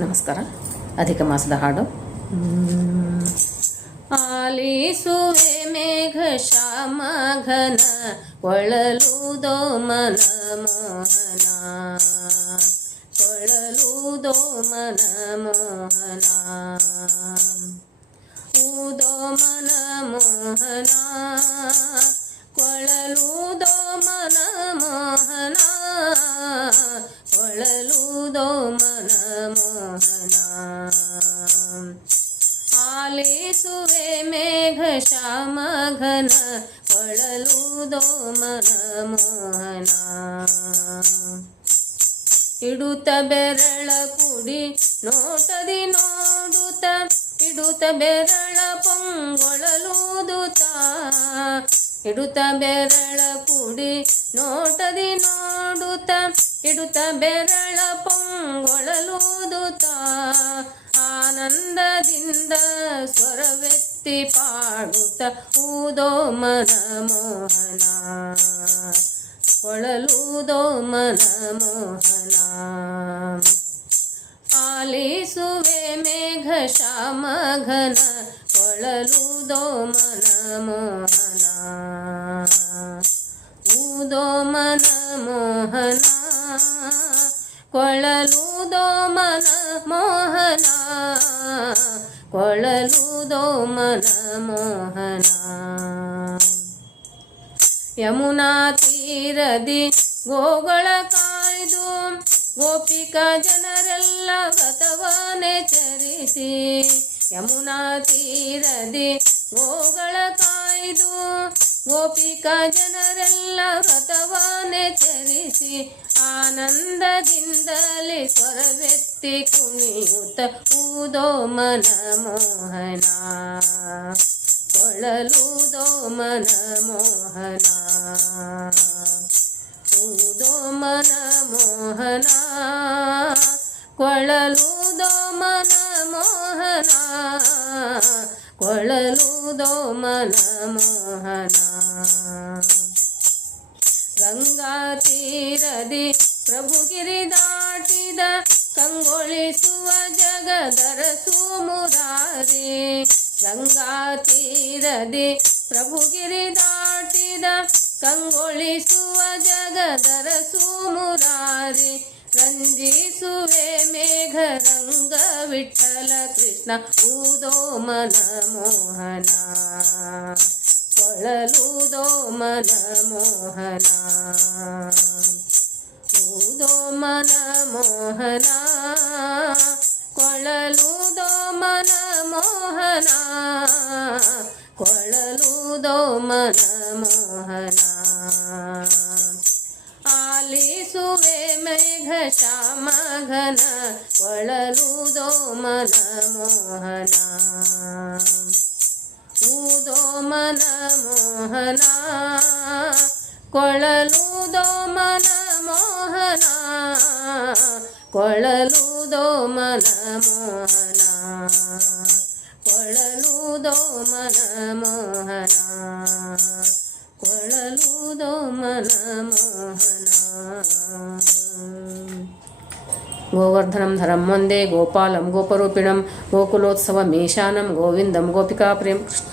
ನಮಸ್ಕಾರ. ಅಧಿಕ ಮಾಸದ ಹಾಡು. ಆಲಿಸುವೆ ಮೇಘ ಶ್ಯಾಮ ಘನ ಕೊಳಲುದೋ ಮನ ಮೋಹನ, ಕೊಳಲುದೋ ಮನ ಮೋಹನ, ಊದೋ ಮನ ಮೋಹನ, ಕೊಳಲುದೋ ಮನ ಮೋಹನ, ಕೊಳಲುದೋ ಮನ ಮೋಹನ. ಆಲಿಸುವೆ ಮೇಘ ಶ್ಯಾಮ ಘನ ಕೊಳಲುದೋ ಮನ ಮೋಹನ. ಇಡುತ್ತ ಬೆರಳ ಕುಡಿ ನೋಟದಿ ನೋಡುತ್ತ, ಇಡುತ್ತ ಬೆರಳ ಪೊಂಗೊಳಲೂದುತ್ತ, ಇಡುತ್ತ ಬೆರಳ ಕುಡಿ ನೋಟದಿ ನೋಡುತ್ತ, ಇಡುತ್ತ ಬೆರಳ ಪೊಂಗೊಳಲೂದುತ್ತ, ಆನಂದದಿಂದ ಸ್ವರವೆತ್ತಿ ಪಾಡುತ್ತ ಊದೋ ಮನ ಮೋಹನ, ಕೊಳಲುದೋ ಮನ ಮೋಹನ. ಆಲಿಸುವೆ ಮೇಘ ಶ್ಯಾಮ ಘನ ಕೊಳಲುದೋ ಮನ ಮೋಹನ, ಊದೋ ಮನ ಮೋಹನ, ಕೊಳಲುದೋ ಮನ ಮೋಹನ, ಕೊಳಲುದೋ ಮನ ಮೋಹನ. ಯಮುನಾ ತೀರದಿ ಗೋಗಳ ಕಾಯ್ದು ಗೋಪಿಕಾ ಜನರೆಲ್ಲ ವ್ರತವನೆ ಚರಿಸಿ, ಯಮುನಾ ತೀರದಿ ಗೋಗಳ ಕಾಯ್ದು ಗೋಪಿಕಾ ಜನರೆಲ್ಲ ವ್ರತವನೆ ಚರಿಸಿ, ಆನಂದದಿಂದಲೇ ಸ್ವರವೆತ್ತಿ ಕುಣಿಯುತ್ತ ಊದೋ ಮನ ಮೋಹನ, ಕೊಳಲುದೋ ಮನ ಮೋಹನ, ಊದೋ ಮನ ಮೋಹನ, ಕೊಳಲುದೋ ಮನ ಮೋಹನ, ಕೊಳಲುದೋ ಮನ ಮೋಹನ. ಗಂಗಾ ತೀರದಿ ಪ್ರಭುಗಿರಿ ದಾಟಿದ ಕಂಗೊಳಿಸುವ ಜಗದರಸು ಮುರಾರಿ, ಗಂಗಾ ತೀರದಿ ಪ್ರಭುಗಿರಿ ದಾಟಿದ ಕಂಗೊಳಿಸುವ ಜಗದರಸು ಮುರಾರಿ, ರಂಜಿಸುವೆ ಮೇಘ ರಂಗ ವಿಠಲ ಕೃಷ್ಣ ಊದೋ ಮನ ಮೋಹನ, ಕೊಳಲುದೋ ಮನ ಮೋಹನ, ಊದೋ ಮನ ಮೋಹನ, ಕೊಳಲುದೋ ಮನ ಮೋಹನ, ಕೊಳಲುದೋ ಮನ ಮೋಹನ. ಆಲಿಸುವೆ ಮೇಘ ಶ್ಯಾಮ ಘನ ಕೊಳಲುದೋ ಮನ ಮೋಹನ, ಊದೋ ಮನ ಮೋಹನ, ಕೊಳಲುದೋ ಮನ ಮೋಹನ, ಕೊಳಲುದೋ ಮನ ಮೋಹನ, ಕೊಳಲುದೋ ಮನ ಮೋಹನ, ಕೊಳಲುದೋ ಮನ ಮೋಹನ. ಗೋವರ್ಧನಂ ಧರಂ ವಂದೇ ಗೋಪಾಲಂ ಗೋಪರೂಪಿಣಂ ಗೋಕುಲೋತ್ಸವಮೇಶಾನಂ ಗೋವಿಂದಂ ಗೋಪಿಕಾಪ್ರಿಯಂ ಕೃಷ್ಣ